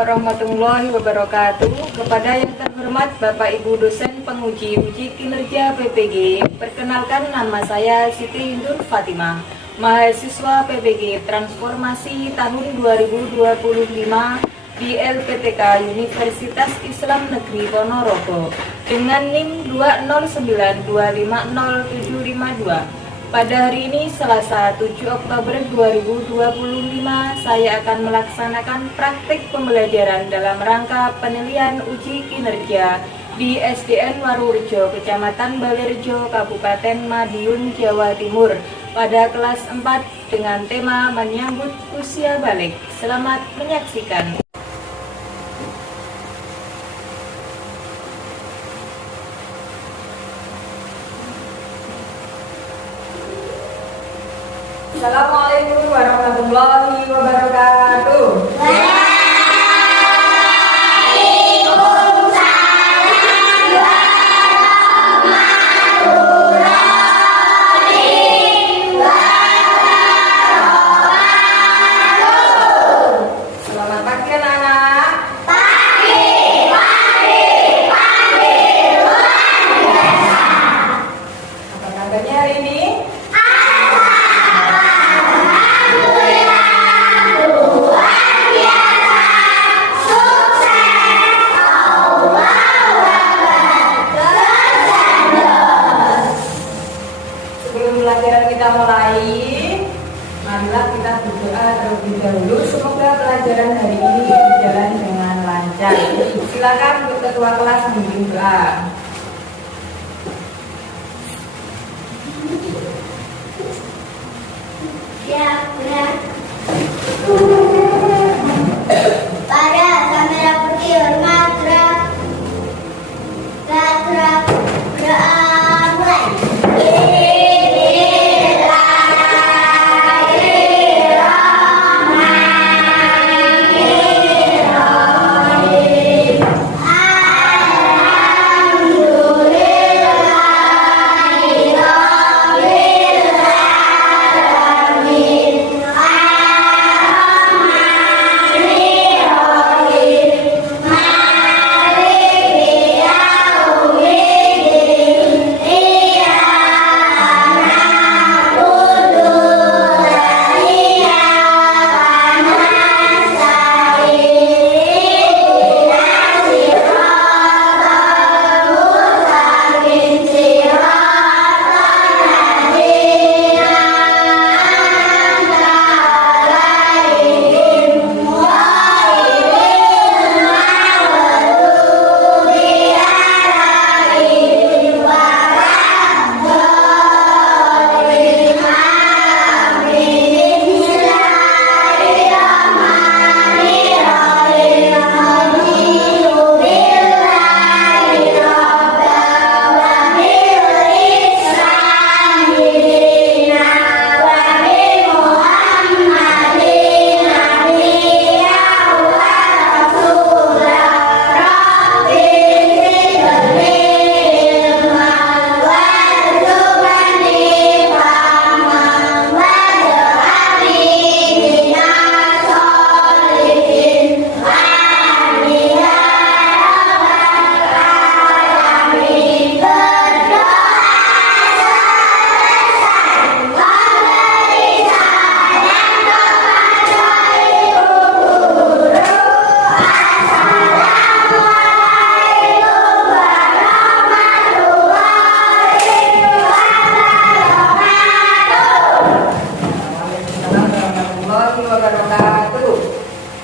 warahmatullahi wabarakatuh. Kepada yang terhormat Bapak Ibu dosen penguji uji kinerja PPG, perkenalkan nama saya Siti Nur Fatimah, mahasiswa PPG Transformasi tahun 2025 di LPTK Universitas Islam Negeri Ponorogo dengan NIM 209250752. Pada hari ini Selasa 7 Oktober 2025 saya akan melaksanakan praktik pembelajaran dalam rangka penilaian uji kinerja di SDN Warurejo, Kecamatan Balirjo, Kabupaten Madiun, Jawa Timur pada kelas 4 dengan tema menyambut usia balik. Selamat menyaksikan. Assalamualaikum warahmatullahi wabarakatuh. Selamat pagi anak-anak. Apa kabarnya hari ini? Pelajaran kita mulai, marilah kita berdoa terlebih dahulu. Semoga pelajaran hari ini berjalan dengan lancar. Silakan untuk ketua kelas membimbing doa. Para kamera putih hormat gerak doa mulai.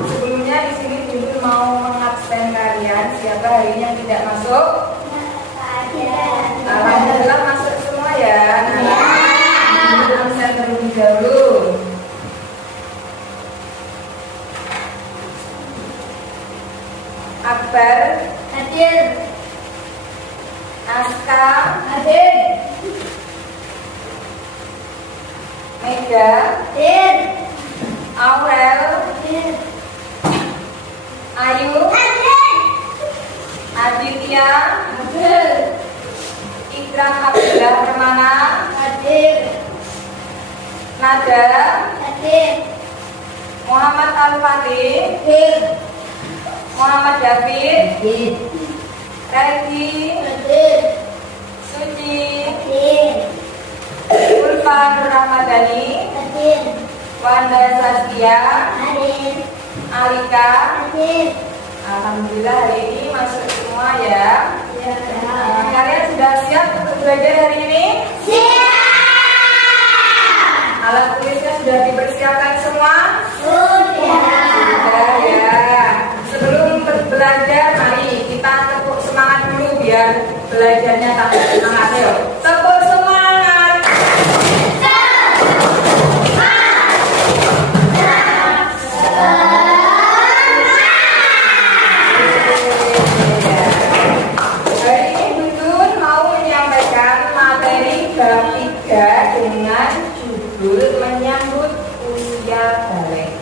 Sebelumnya di sini Bunda mau mengabsen kalian. Siapa hari ini yang tidak masuk? Alhamdulillah masuk semua ya. Bunda absen terlebih dahulu. Akbar Hadir. Aska Hadir. Mega Hadir. Aurel Hadir. Ayu Hadir. Aditya Hadir. Ikram Abdullah Permana Hadir. Nada Hadir. Muhammad Al-Fatih Hadir. Muhammad David, Hadir. Regi, Hadir. Suci, Hadir. Ulfan Ramadhani, Hadir. Wanda Saskia, Hadir. Alika. Hadir. Alhamdulillah hari ini masuk semua ya. Ya. Kalian sudah siap untuk belajar hari ini? Siap. Alat tulisnya sudah dipersiapkan semua? Sudah. Sudah ya. Sebelum belajar, mari kita tepuk semangat dulu biar belajarnya tambah semangat. Ayo, tepuk semangat. Hari ini Butun mau menyampaikan materi bab 3 dengan judul menyambut usia balik.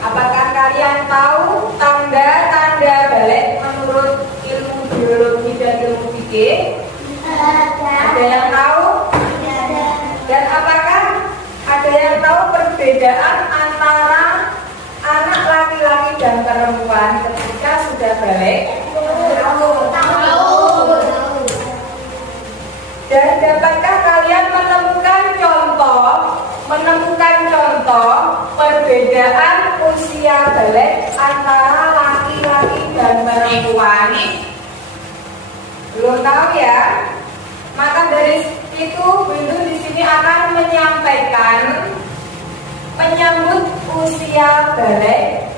Apakah kalian tahu tanda-tanda balik menurut ilmu biologi dan ilmu fikih? Ada yang tahu? Dan apakah ada yang tahu perbedaan antara anak laki-laki dan perempuan ketika sudah balik? Dan dapatkah kalian menemukan contoh perbedaan usia balik antara laki-laki dan perempuan? Belum tahu ya? Maka dari itu Bindu di sini akan menyampaikan menyambut usia balik.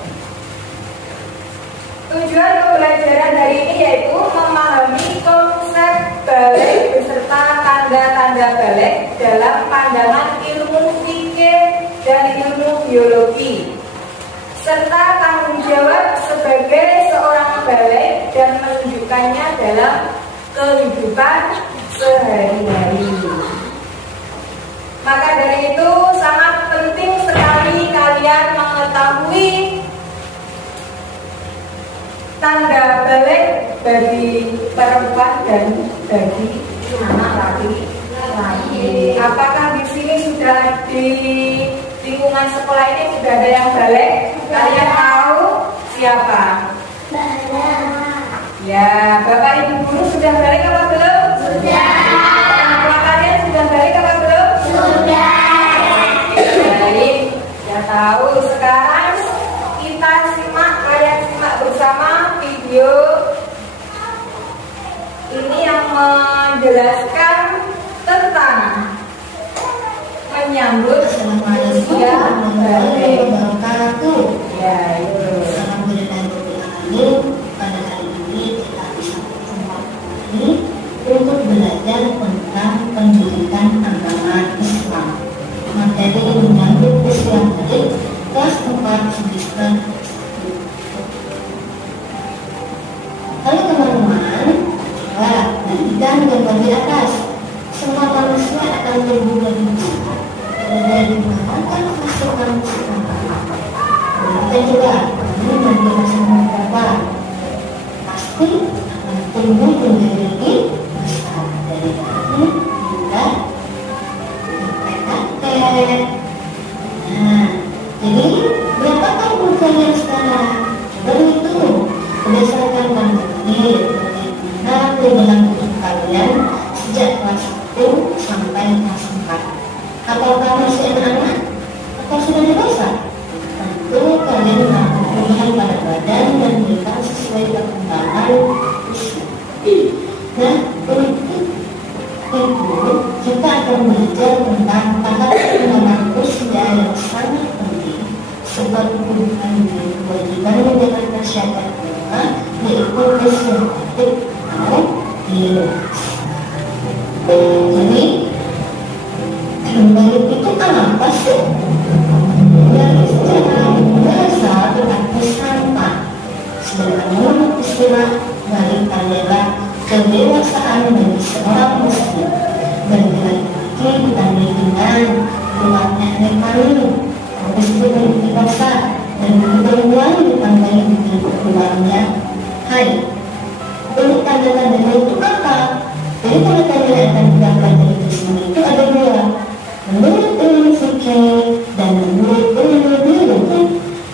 Tujuan pembelajaran hari ini yaitu memahami konsep balik beserta tanda-tanda balik dalam pandangan ilmu fikih dan ilmu biologi, serta tanggung jawab sebagai seorang balik dan menunjukkannya dalam kehidupan sehari-hari. Maka dari itu sangat penting sekali kalian mengetahui tanda balik bagi perempuan dan bagi anak laki-laki. Apakah di sini sudah di lingkungan sekolah ini sudah ada yang balik? Kalian tahu siapa? Ya, Bapak Ibu guru sudah balik apa belum? Sudah. Orang tua kalian sudah balik apa belum? Sudah. Baik, ya tahu. Sekarang kita simak bersama video ini yang menjelaskan tentang menyambut usia balik. Ya, itu. Pada hari ini kita bisa berjumpa kembali untuk belajar tentang pendidikan agama Islam. Materi menyambut usia balik kelas 4 semester. Halo teman-teman, perhatikan gambar di atas. Semua manusia akan tumbuh dari besar. Dari mengatakan pasukan Islam. Kita juga ini nanti masih berapa? Pasti akan tumbuh menjadi besar dari ini hingga kakek. Nah, jadi berapakah umur kalian sekarang? Coba hitung berdasarkan materi bagaimana perbedaan umur kalian sejak kelas 1 sampai kelas 4. Apakah masih anak-anak atau sudah dewasa? Tentu kalian melakukan perubahan pada badan dan bukan sesuai perkembangan usia. Nah, untuk itu kita akan belajar tentang tahap perkembangan usia yang sangat penting seperti kebutuhan dan kewajiban menjaga masyarakat kita, yaitu kesehatan atau biologis. Jadi, balik itu apa sih? Dari secara bahasa berarti santan. Sedangkan menurut istilah balik adalah kedewasaan bagi seorang muslim. Bagi laki-laki ditandai dengan kuatnya nekani, habis itu memiliki rasa, dan perempuan ditandai dengan keluarnya haid. Untuk tanda-tandanya itu apa? Jadi tanda-tanda yang akan didapatkan dari Islam itu ada dua. Menurut ilmu fikih dan menurut ilmu biologi.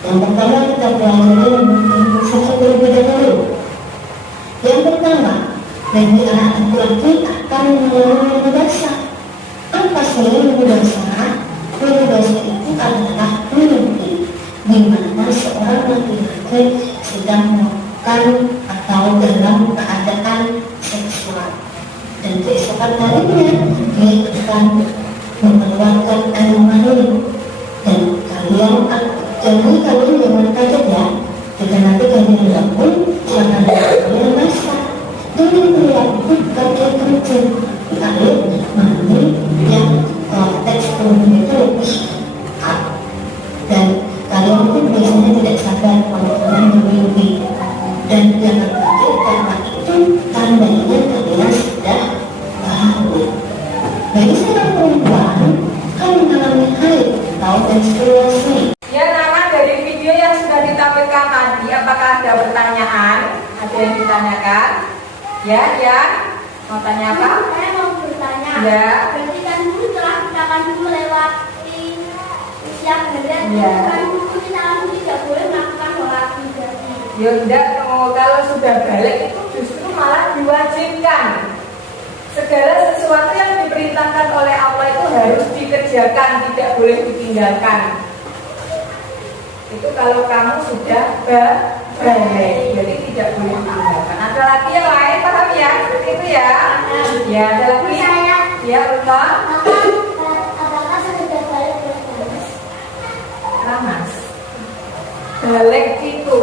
Yang pertama kita pelajari ilmu fikih terlebih Jadi anak laki-laki akan menyuruh menu basah. Apa sih menu basah? Menu basah itu adalah mimpi di mana seorang laki-laki sedang melakukan atau dalam keadaan seksual, dan keesokan harinya dia akan mengeluarkan air mani, dan kalian jangan kaget ya, jika nanti kalian bangun jangan kalian basah. Dengan perilaku kalian kencing air mani yang teksturnya itu lebih up, dan kalian pun biasanya tidak sadar kalau kalian bermimpi. Dan jangan kaget karena itu tandanya kalian sudah hamil. Bagi seorang perempuan kan mengalami haid atau menstruasi. Ya Nana, dari video yang sudah ditampilkan tadi, apakah ada pertanyaan? Ada yang ditanyakan? Ya, mau tanya apa? Saya mau bertanya. Ya. Berarti kan dulu setelah kita kan melewati usia belajar, Ya. kan dulu kita kan tidak boleh melakukan olahraga berarti. Ya enggak, kalau sudah balik itu justru malah diwajibkan. Segala sesuatu yang diperintahkan oleh Allah itu harus dikerjakan, tidak boleh ditinggalkan. Itu kalau kamu sudah balik, jadi tidak boleh ditinggalkan. Ada lagi yang lain, paham ya? Seperti itu ya? Ya, ada lagi. Ya, Ulfa. Apakah sudah balik berarti? Mas. Balik itu,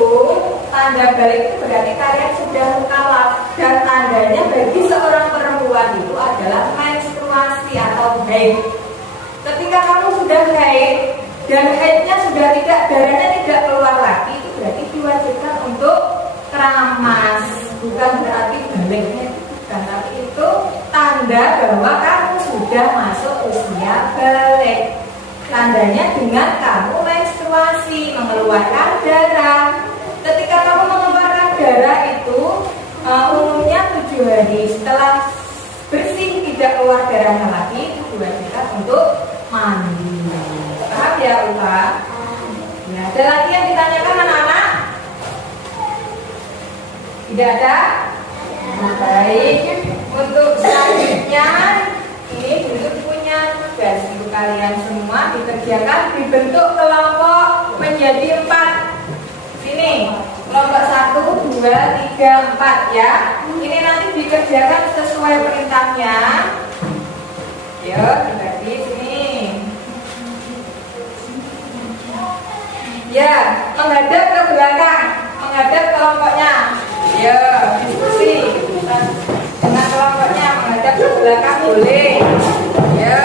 tanda balik itu berarti kalian sudah mukallaf, dan tandanya bagi seorang perempuan itu adalah menstruasi atau haid. Ketika kamu sudah haid dan haidnya sudah tidak, darahnya tidak keluar lagi, itu berarti diwajibkan untuk keramas. Bukan berarti baliknya itu bukan, tapi itu tanda bahwa kamu sudah masuk usia balik. Tandanya dengan kamu menstruasi, mengeluarkan darah. Ketika kamu mengeluarkan darah itu umumnya 7 hari setelah bersih, tidak keluar darahnya lagi, itu diwajibkan untuk mandi. Paham ya Ulfa? Ya, ada lagi yang ditanyakan anak-anak? Tidak ada? Nah, baik. Untuk selanjutnya ini bentuk punya tugas untuk kalian semua dikerjakan, dibentuk kelompok menjadi 4. Sini kelompok 1, 2, 3, 4 ya. Ini nanti dikerjakan sesuai perintahnya. Yuk dibagi sini. Ya, menghadap ke belakang, menghadap kelompoknya. Ya, diskusi dengan kelompoknya, menghadap ke belakang boleh. Ya.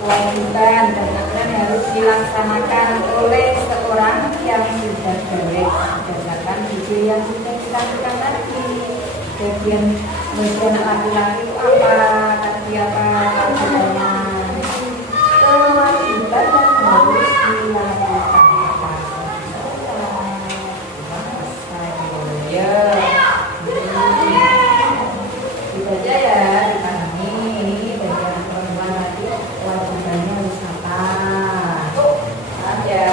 Kewajiban dan aturan harus dilaksanakan oleh seorang yang sudah balik berdasarkan video yang sudah dilakukan tadi. Bagian laki-laki itu apa? Tadi apa? Kewajibannya. Kewajiban yang harus dilakukan. Ya. Dibaca ya, dipahami. Bagian perempuan tadi kewajibannya harus apa? Paham ya?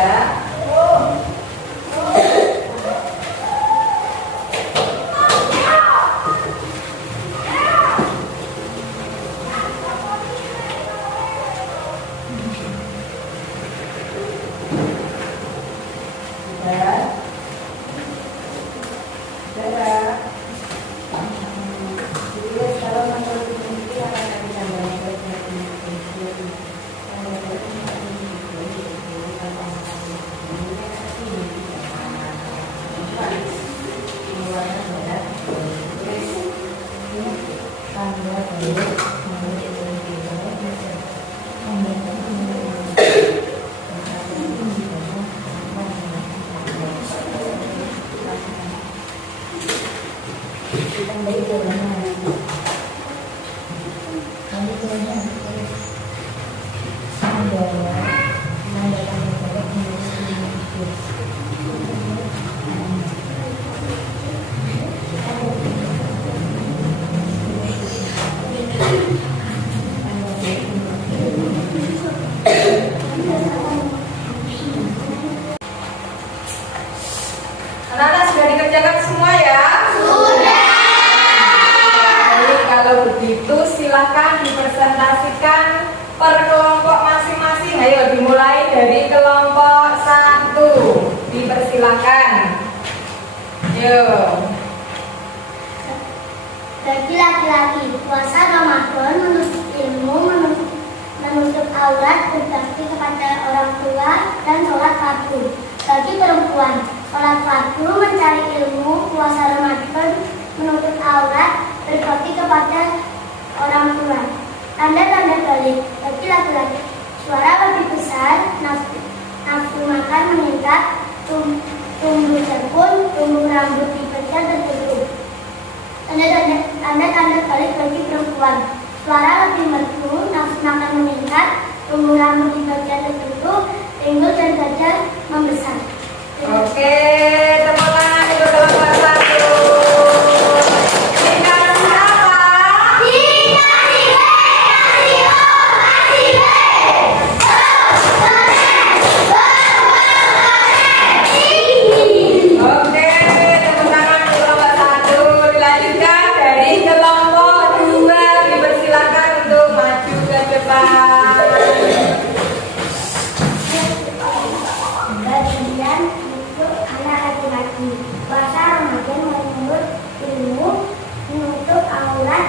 adalah tanda-tanda pada emosi hidup. Anak-anak sudah dikerjakan semua ya? Sudah. Jadi kalau begitu silakan dipresentasikan per kelompok masing-masing. Ayo dimulai dari kelompok 1. Dipersilakan. Yuk. Bagi laki-laki, puasa Ramadan menuntut ilmu, menutup aurat, berbakti kepada orang tua, dan sholat fardu. Bagi perempuan, sholat fardu, mencari ilmu, puasa Ramadan, menutup aurat, berbakti kepada orang tua. Tanda-tanda balik. Bagi laki-laki, suara lebih besar, nafsu makan meningkat, tumbuh jangkung, tumbuh rambut di bagian tertentu. Tanda-tanda balik bagi perempuan, suara lebih merdu, nafsu makan meningkat, tumbuh rambut di bagian tertentu, pinggul dan gajah membesar. Oke, tepuk tangan untuk kelompok 1. Dikasih apa? Oke, tepuk tangan untuk kelompok 1. Dilanjutkan dari kelompok 2. Dipersilakan untuk maju ke depan. Bagian untuk anak laki-laki, puasa Ramadan menuntut ilmu, menutup aurat,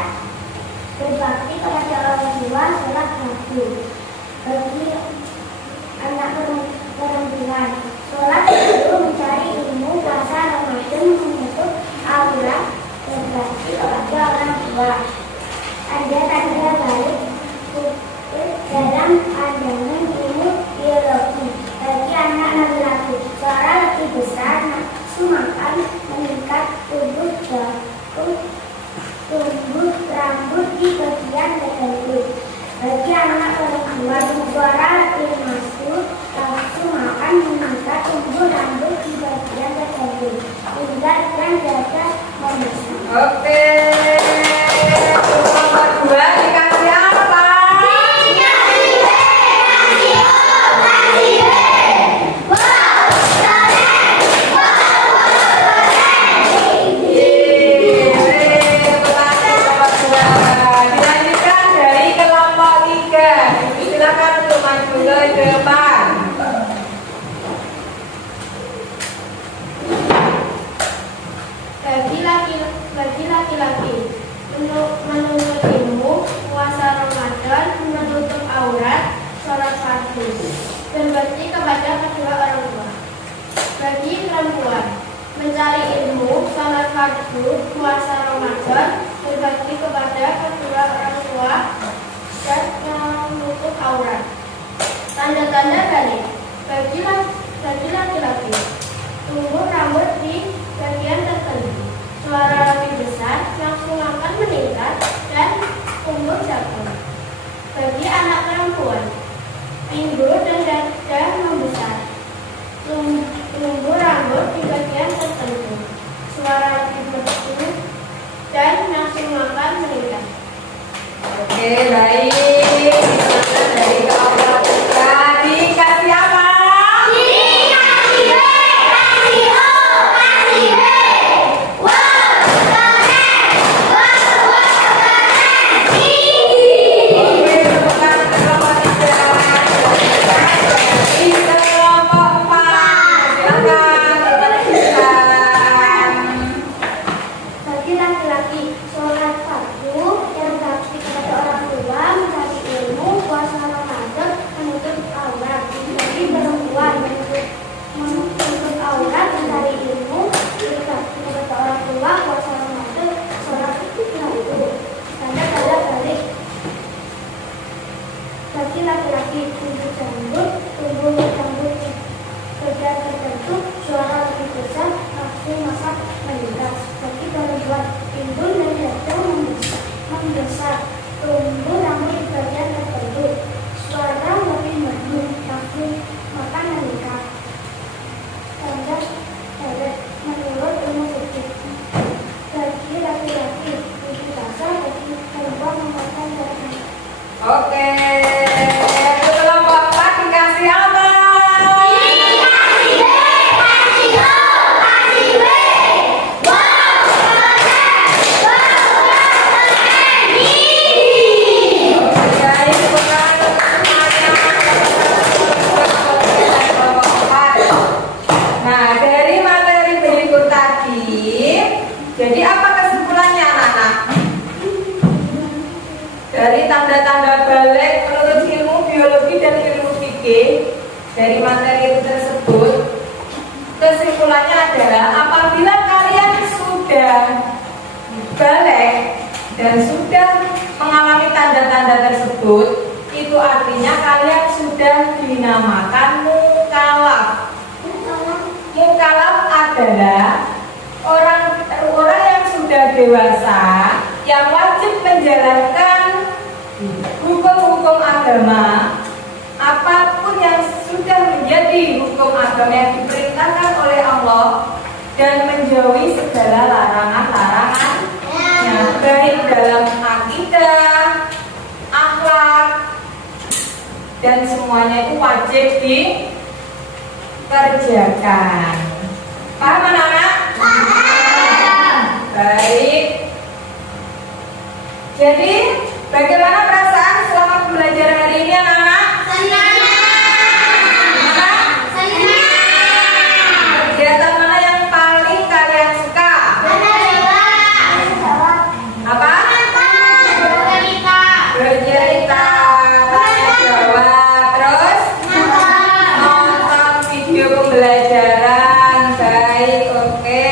berbakti kepada orang tua, sholat fardu. Bagi anak perempuan, sholat fardu, mencari ilmu, puasa Ramadan menutup aurat, berbakti kepada orang tua. Ada tanda balik dalam pandangan ilmu biologi. Bagi anak laki-laki, suara lebih besar, nafsu makan meningkat, tumbuh jangkung, tumbuh rambut di bagian tertentu. Bagi anak perempuan, suara lebih masuk, nafsu makan meningkat, tumbuh rambut di bagian tertentu. Tingkat dan dada membesar. Oke, untuk kelompok 2 dikasih apa? Dilanjutkan dari kelompok 3. Silakan untuk maju ke depan. Bagi laki-laki, menuntut ilmu, puasa Ramadan, menutup aurat, sholat fardu, berbakti kepada kedua orang tua. Bagi perempuan, mencari ilmu, sholat fardu, puasa Ramadan, berbakti kepada kedua orang tua, dan menutup aurat. Tanda-tanda balik. Bagi laki-laki, tumbuh rambut di bagian tertentu, suara lebih besar, nafsu makan meningkat, dan tumbuh jangkung. Bagi anak perempuan, pinggul dan dada membesar, tumbuh rambut di bagian tertentu, suara lebih merdu, dan nafsu makan meningkat. Oke, baik. Silakan dari kelompok 3. Dikasih apa? Oke, tepuk tangan untuk kelompok 3. Di kelompok 4. Silakan dilanjutkan. Bagi laki-laki, sholat fardu, berbakti kepada orang tua, mencari ilmu, puasa Ramadan, menutup aurat. Bagi perempuan, menutup aurat, mencari ilmu, berbakti kepada orang tua, puasa Ramadan, sholat fardu. Tanda-tanda balik. Bagi laki-laki, tumbuh rambut di bagian tertentu, suara lebih besar, nafsu makan meningkat. Bagi perempuan, pinggul dan dada membesar, tumbuh rambut di bagian tertentu, suara lebih merdu, dan sudah mengalami tanda-tanda tersebut, itu artinya kalian sudah dinamakan mukallaf. Mukallaf adalah orang yang sudah dewasa yang wajib menjalankan hukum-hukum agama, apapun yang sudah menjadi hukum agama yang diperintahkan oleh Allah, dan menjauhi segala larangan-larangannya, baik dalam akidah, akhlak, dan semuanya itu wajib dikerjakan. Paham anak-anak? Baik. Jadi bagaimana perasaan selama pembelajaran hari ini anak-anak? Kegiatan mana yang paling kalian suka? Apa? Bercerita, tanya jawab, terus nonton video pembelajaran. Baik, oke.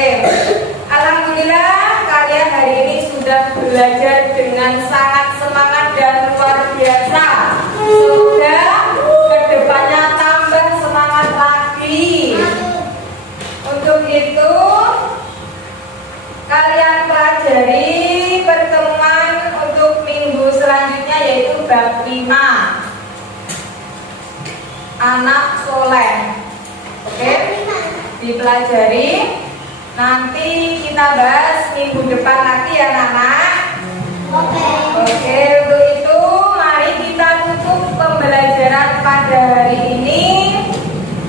Alhamdulillah kalian hari ini sudah belajar dengan sangat semangat dan luar biasa. Semoga kedepannya tambah semangat lagi. Untuk itu kalian pelajari pertemuan untuk minggu selanjutnya, yaitu bab 5, anak soleh. Oke, dipelajari. Nanti kita bahas minggu depan lagi ya anak-anak. Oke, untuk itu mari kita tutup pembelajaran pada hari ini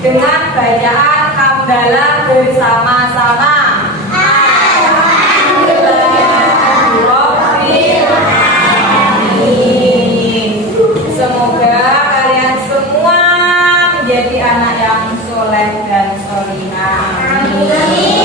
dengan bacaan hamdalah bersama-sama. Semoga kalian semua menjadi anak yang soleh dan solihah. Amin.